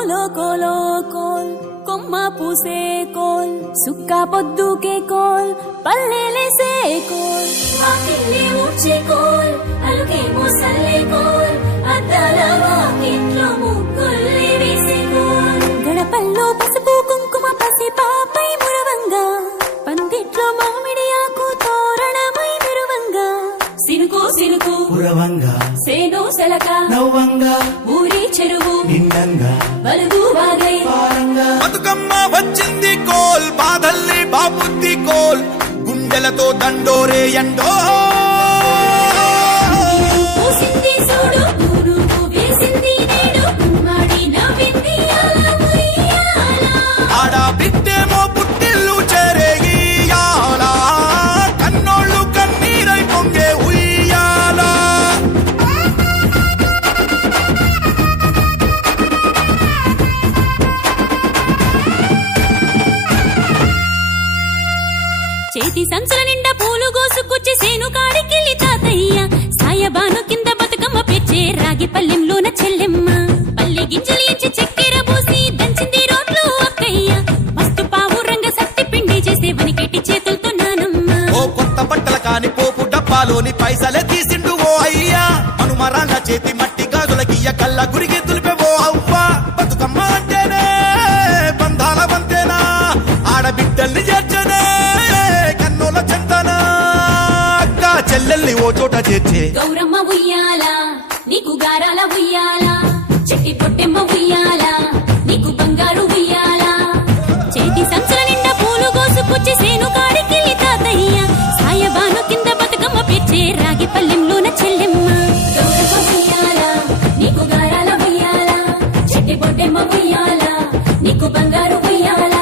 కోలో కోలో coal కొమ్మ పూసే coal సుక్క పొద్దుకే coal పల్లెలేసే coal వాకిలి ఊడ్చే కోల్ అలుకే మోసల్లే కోల్ అద్దాల వాకిట్లో ముగ్గుల్ని వేసే కోల్ గడపల్లో పసుపు కుంకుమ పసి పాపై మురవంగా పందిట్లో మామిడి ఆకు తోరణమై మెరువంగా సినుకు సినుకు పురవంగా సేను సెలక నవ్వంగా ఊరి చెరువు నిండంగా బలుగు వాగై పారంగా బతుకమ్మ వచ్చింది కోల్ బాధల్ని బాబుద్ది కోల్ గుండెలతో దండోరే ఎండో పూసింది చూడు పూనుకు వేసింది నేడు కుమ్మాడి నవ్వింది ఆడ బిడ్డేమో పుట్టిల్లు చేరేయాల కన్నోళ్ళు కన్నీరై పొంగే ఉయ్యాల చేతి సంచుల నిండా పూలు గోసుకొచ్చి సేను కాడికెళ్ళి తాతయ్య సాయబాను కింద బతుకమ్మ పెచ్చే రాగి పల్లెంలోన చెల్లెమ్మ పల్లె గింజలు ఎంచి చక్కెర పోసి దంచింది రోడ్లు అక్కయ్య మస్తు పావురంగ సత్తి పిండి చేసే వనికెట్టి చేతులతో నానమ్మ ఓ కొత్త బట్టల కాని పోపు డబ్బాలోని పైసలే తీసిండు ఓ అయ్యా మనుమరాళ్ళ చేతి మట్టి గాజులకియ్య కళ్ళ గురిగి తులిపే ఓ అవ్వ బతుకమ్మ అంటేనే బంధాల వంతేనా ఆడబిడ్డల్ని చేర్చనే కన్నుల చెంతనా అక్క చెల్లెల్ని ఓ చోట చేర్చే గౌరమ్మ ఉయ్యాల నీకు గారాల ఉయ్యాల చెట్టి పొట్టెమ్మ ఉయ్యాల నీకు బంగారు ఉయ్యాల చేతి సంచుల నిండా పూలు గోసుకొచ్చి సేను కాడికెళ్ళి తాతయ్య సాయబాను కింద బతుకమ్మ పెచ్చే రాగి పల్లెంలోన చెల్లెమ్మ గౌరమ్మ ఉయ్యాల నీకు గారాల ఉయ్యాల చెట్టి పొట్టెమ్మ ఉయ్యాల నీకు బంగారు ఉయ్యాల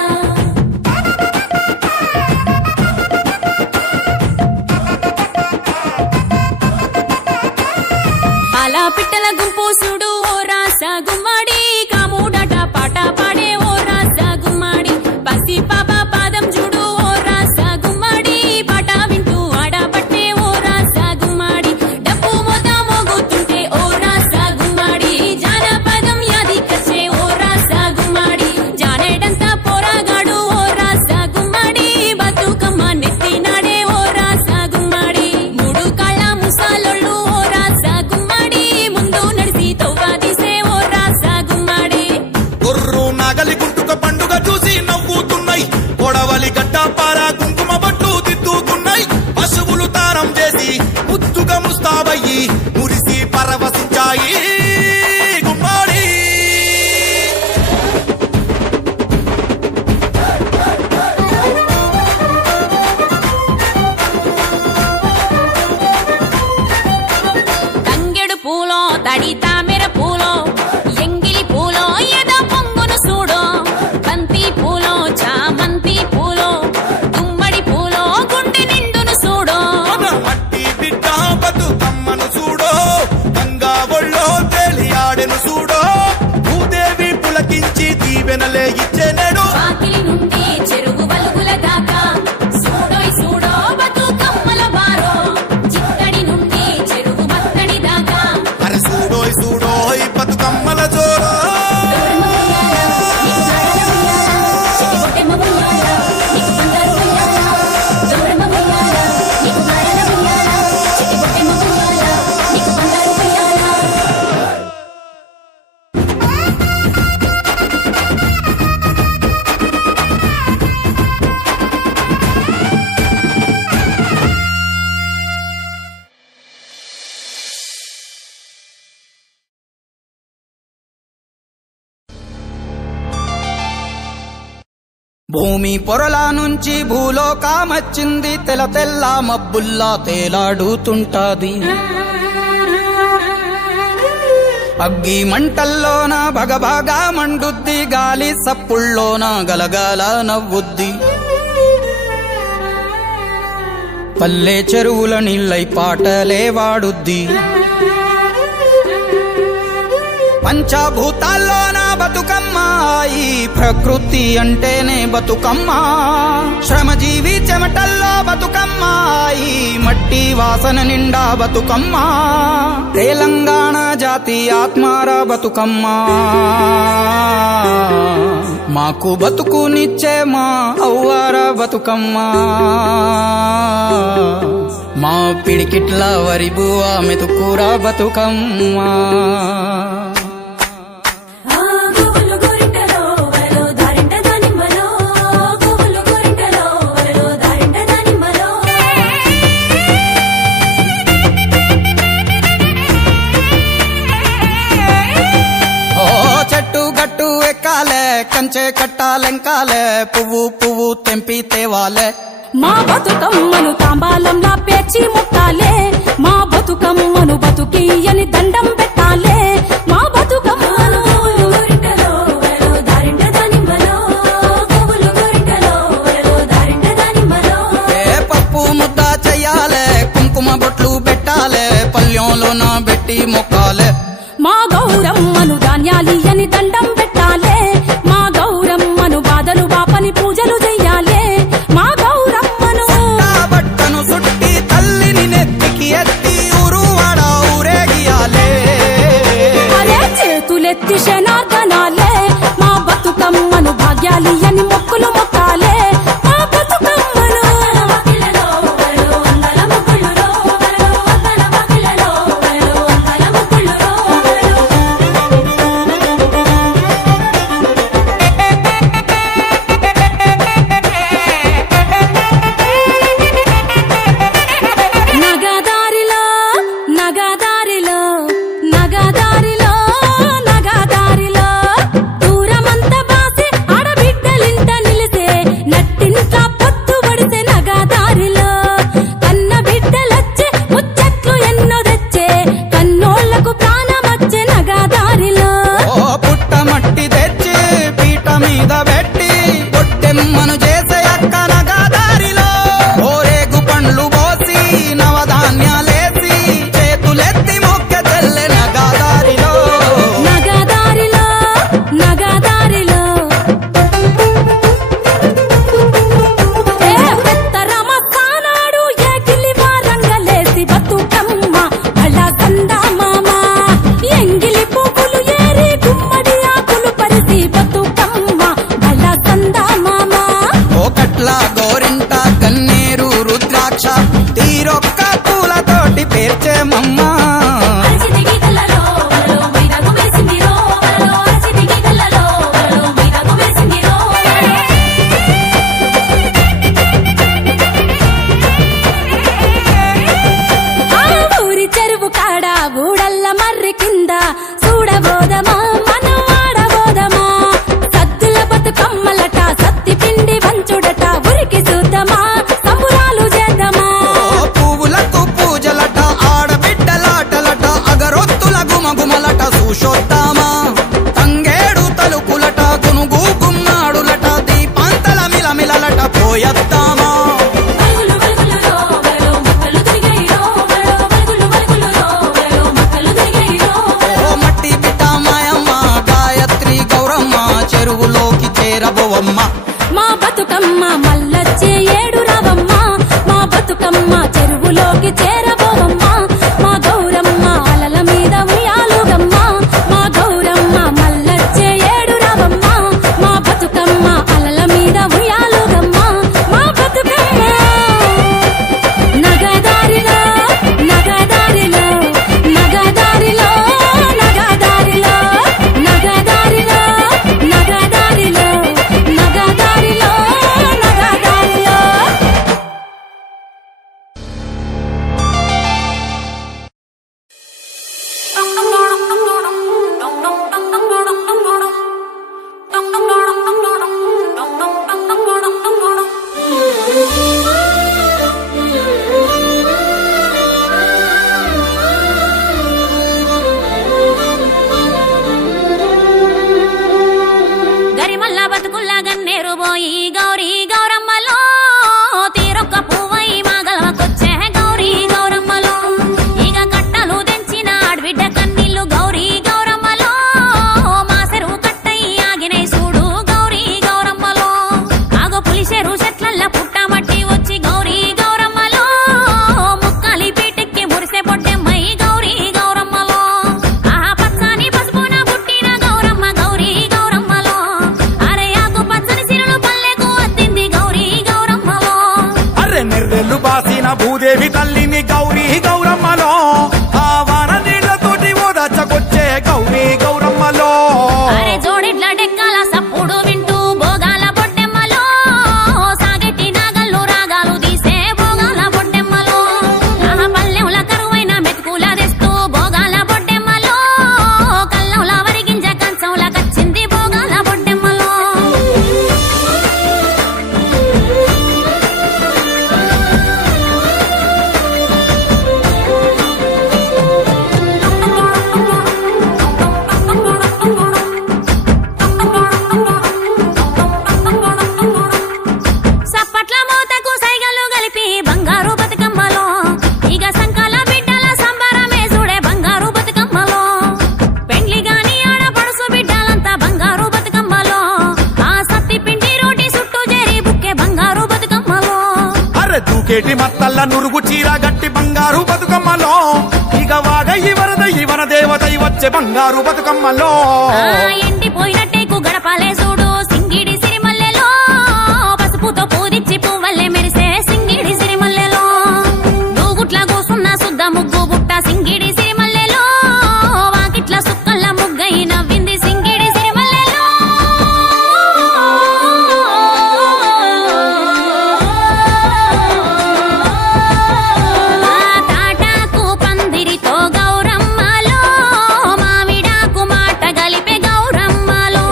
పాలా పిట్టల గుంపు చూడు ఓ రాస గుమ్మాడి కాముడట పాట పాడే ఓ రాస గుమ్మాడి పసి పాప పాదం చూడు ఓ రాస గుమ్మాడి పాట వింటూ ఆడబట్టే ఓ రాస గుమ్మాడి డప్పు మోత మోగుతుంటే ఓ రాస గుమ్మాడి జానపదం యాదికొచ్చే ఓ రాస గుమ్మాడి జానేడంతా పోరాగాడు ఓ రాస గుమ్మాడి బతుకమ్మ నెత్తినాడే ఓ రాస గుమ్మాడి మూడు కాళ్ళ ముసాలొళ్ళు ఓ రాస గుమ్మాడి ముందు నడిసి తవ్వాదిసే ఓ రాస గుమ్మాడి గొర్రు నాగలి గుంటుక పండుగ చూసి నవ్వుతున్నాయి కొడవలి గడ్డ పార కుంకుమ బట్టు దిద్దుకున్నాయి పశువులు తారం చేసి ముద్దుగా ముస్తాబయ్యి మురిసి పరవశించాయి గుమ్మాడి తంగెడు పూలో తడి తామెర పూలో ఎంగిలి పూలో ఎద పొంగును చూడో బంతి పూలో చామంతి పూలో గుమ్మడి పూలో గుండె నిండును చూడో మన మట్టి బిడ్డ బతుకమ్మను చూడో గంగా ఒళ్ళో తేలియాడెను చూడో భూదేవి పులకించి దీవెనలే ఇచ్చెనెడు వాకిలి నుండి చెరువు వలుగుల దాకా చూడోయ్ చూడో బతుకమ్మల బారో చిత్తడి నుండి చెరువు మత్తడి దాకా అరే చూడోయ్ చూడోయ్ బతుకమ్మల జోరో భూమి పొరల నుంచి భూలోకమచ్చింది తెల్ల తెల్ల మబ్బుల్లా తేలాడుతుంటాది అగ్గి మంటల్లోన భగభగా మండుద్ది గాలి సప్పుల్లోన గలగల నవ్వుద్ది పల్లె చెరువుల నీళ్ళై పాటలే వాడుద్ది పంచభూతాల్లోన బతుకమ్మ ఈ ప్రకృతి అంటేనే బతుకమ్మ శ్రమజీవి చెమటల్లో బతుకమ్మ ఈ మట్టి వాసన నిండా బతుకమ్మ తెలంగాణ జాతి ఆత్మార బతుకమ్మ మాకు బతుకునిచ్చే మా అవ్వార బతుకమ్మ మా పిడికిట్ల వరి బువ్వ మెతుకురా బతుకమ్మ కంచె కట్టాలెంకాలే పువ్వు పువ్వు తెంపి తేవాలే మా బతుకమ్మను తాంబాలంలా పేర్చి ముట్టాలే మా బతుకమ్మను బతుకియని దండం పెట్టాలే మా బతుకమ్మను పప్పు ముద్ద చెయ్యాలే కుంకుమ బొట్లు పెట్టాలే పల్లెంలోన పెట్టి మొక్కాలే మా గౌరమ్మను ధాన్యాలియని దండం పెట్టాలే మా గౌరమ్మను బాధలు బాపని పూజలు చెయ్యాలే మా గౌరమ్మను బట్టను సుట్టి తల్లిని నెత్తికి ఎత్తి ఊరువాడ ఊరేగియాలే అరే చేతులెత్తి శనార్దనాలే మా బతుకమ్మను భాగ్యాలియని మొక్కులు మొక్కాలే మా బతుకమ్మను తీరొక్క పూలతోటి పేర్చే మమ్మ ఊరి చెరువు కాడ ఊడల్ల మర్రి కింద చూడబోదమా మనం ఆడబోదమా సద్దుల బతుకమ్మలట సత్తి పిండి వంచుడట ఉరికి చూద్దామా సంబురాలు చేద్దామా పువ్వులకు పూజలట ఆడబిడ్డలాటలట అగరొత్తుల గుమగుమలట చూసొద్దామా తంగేడు తలుపులట గునుగు గుమ్మాడులట దీపాంతల మిలమిలలట పోయొద్దామా మట్టి బిడ్డ మాయమ్మ గాయత్రి గౌరమ్మ చెరువులోకి చేరబోవమ్మ మా బతుకమ్మ మల్లచ్చే ఏడు రావమ్మ మా బతుకమ్మ చెరువులోకి చేరబోవమ్మ మా గౌరమ్మ అలల మీద ఉయ్యాలుగమ్మ మా గౌరమ్మ మల్లచ్చే ఏడు రావమ్మ మా బతుకమ్మ అలల మీద ఉయ్యాలుగమ్మ మా బతుకమ్మ నగదారిలో నగదారిలో నగదారిలో నగదారిలో నగదారిలో నగదారిలో నగదారిలో నగదారిలో నల్ల నురుగు చీర గట్టి బంగారు బతుకమ్మలో ఇక వాగయి వరదయి వన దేవతై వచ్చే బంగారు బతుకమ్మలో ఎండిపోయినట్టేకు గడపాలే చూడు సింగిడి సిరిమల్లెలో పసుపుతో పూదిచ్చి పువ్వల్లే మెరిసే సింగిడి సిరిమల్లెలో నూగుట్ల కూసున్న సుద్ద ముగ్గు బుట్ట సింగిడి సిరిమల్లెలో వాకిట్ల సుక్కల్ల ముగ్గై నవ్వింది సింగిడి సిరిమల్లెలో తాటాకు పందిరితో గౌరమ్మలో మామిడాకు మాట గలిపే గౌరమ్మలో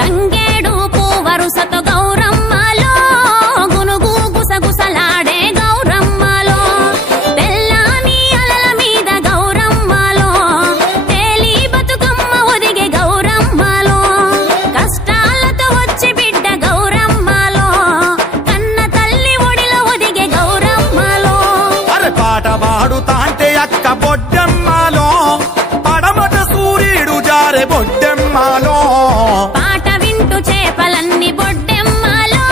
తంగేడు పూవరుసతో గౌరమ్మలో గునుగు గుసగుసలాడే గౌరమ్మలో తెల్లాని అలల మీద గౌరమ్మలో తేలి బతుకమ్మ ఒదిగే గౌరమ్మలో కష్టాలతో వచ్చి బిడ్డ గౌరమ్మలో కన్న తల్లి ఒడిలో ఒదిగే గౌరమ్మలో అరే పాట పాడుతా అంటే అక్క బొడ్డెమ్మలో పడమట సూర్యుడు జారే బొడ్డెమ్మలో పాట వింటూ చేపలన్నీ బొడ్డెమ్మలో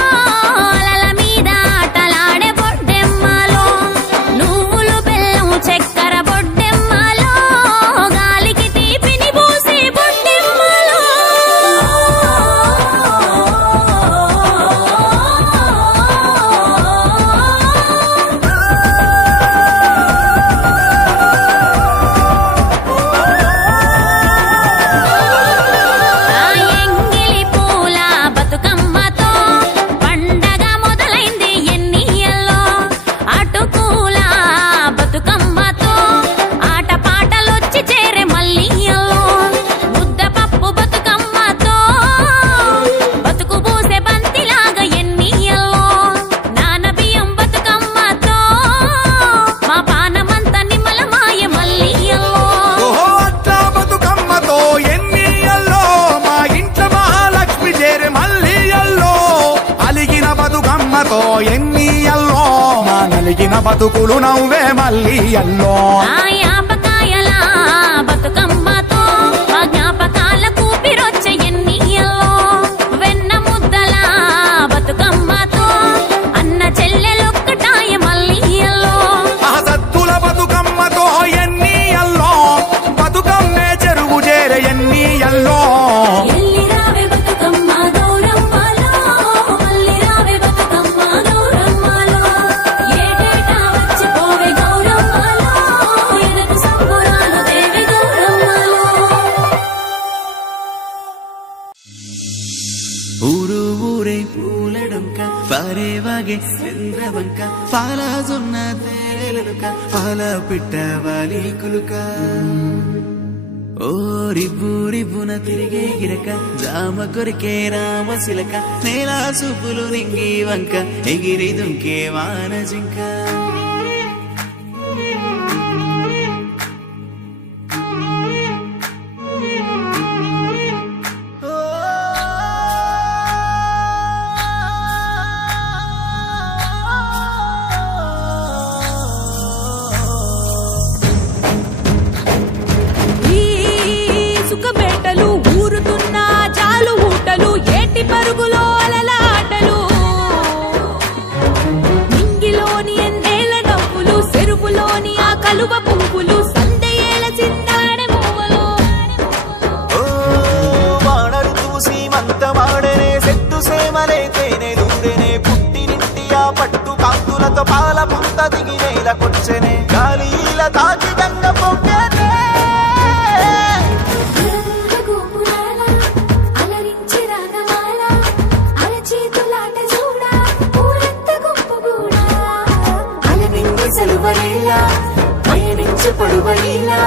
అలల మీద ఆటలాడే బొడ్డెమ్మలో నువ్వులు బెల్లం చక్కెర బొడ్డెమ్మలో గాలికి తీపిని పూసే బొడ్డెమ్మలో ఎంగిలి పూల బతుకమ్మతో పండగ మొదలైంది ఎన్నియల్లో అటుకూల బతుకమ్మతో ఆట పాటలొచ్చి చేరే మల్లియల్లో ముద్దపప్పు బతుకమ్మతో బతుకు పూసే బంతిలాగా ఎన్నియల్లో నానబియ్యం బతుకమ్మతో మా పానమంత నిమ్మలమాయ మల్లియల్లో ఓహో అట్లా బతుకమ్మతో ఎన్నియల్లో మా ఇంట్లో మహాలక్ష్మి చేరే మల్లియల్లో అలిగిన బతుకమ్మతో ఎన్నియల్లో మా నలిగిన బతుకులు నవ్వే మల్లియల్లో ఆ యాపకాయల బతుకమ్మతో మా జ్ఞాపకాల కూపిరొచ్చే ఎన్నియల్లో వెన్న ముద్దల బతుకమ్మతో అన్న చెల్లెలొక్కటాయ మల్లియల్లో ఆ సత్తుల బతుకమ్మతో ఎన్నియల్లో బతుకమ్మే చెరువు చేరే ఎన్నియల్లో ఎల్లి రావే బతుకమ్మ గౌరమ్మలో మల్లి రావే బతుకమ్మ గౌరమ్మలో ఏటేటా వచ్చి పోవే గౌరమ్మలో ఎదకు సంబురాలు దేవి గౌరమ్మలో ఊరు ఊరే పూలడొంక పారేవాగే చంద్రవంక పాలాజొన్న తేలెలుక పాల పిట్ట వాలి కులుక ఓ రిబ్బు రిబ్బున తిరిగే గిరక జామ కొరికే రామశిలక నేల సూపులు నింగి వంక ఎగిరి దుంకే వాన జింక ఈ సుఖబేటలు ఊరుతున్న జాలు ఊటలు ఏటి పరుగులో అలలాటలు నింగిలోని ఎన్నేళ్ల నవ్వులు చెరువులోని ఆ కలువ పువ్వులు సందయేల చిందాడే మూవలు ఓ వాడరు చూసి మంతమాడనే సెట్టు సేమలే తేనె దూడెనే పుట్టినింటి ఆ పట్టు కాంతులతో పాల పుంత దిగి నేలకొచ్చెనే గాలిల తాకి గంగ పొంగనే గోపురాల అలరించి రాగమాల అరచేతులాట చూడ ఊరంత గుంపుగూడా అలనింగి సెలవలేలా పయనించు పడువలీలా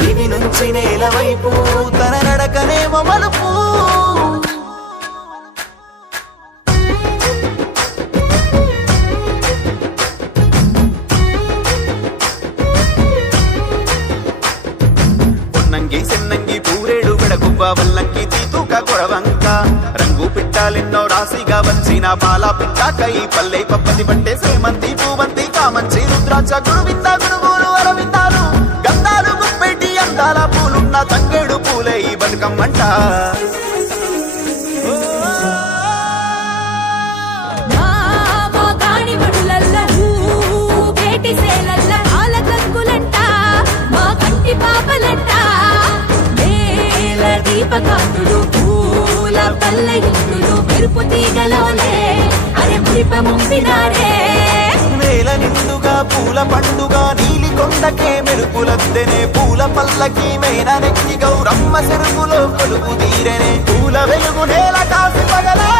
దివి నుంచి నేల వైపు తన నడకనేమో మలుపు పొన్నంగి సెన్నంగి పూరేడు విడగువ్వ వల్లంకి తీతూక కొడవంక రంగు పిట్టాలెన్నో రాశిగా వచ్చిన పాల పిట్టాకై పల్లె పప్పతి పట్టే సేమంతి పూవంతి కామంచి రుద్రాక్ష గురువింద గురుగులు అరవిందాలు గంధాలు గుప్పెట్టి అందాల పూలున్న తంగేడు పూలే ఈ బతుకమ్మంట మా కాణి బడులల్ల ముంపినారే నేల నిండుగా పూల పండుగ నీలి కొండకే మెరుపులద్దెనే పూల పల్లకి మేన నెక్కి గౌరమ్మ చెరుకులో కొలుపు తీరనే పూల వెలుగు నేల కాసి పగలా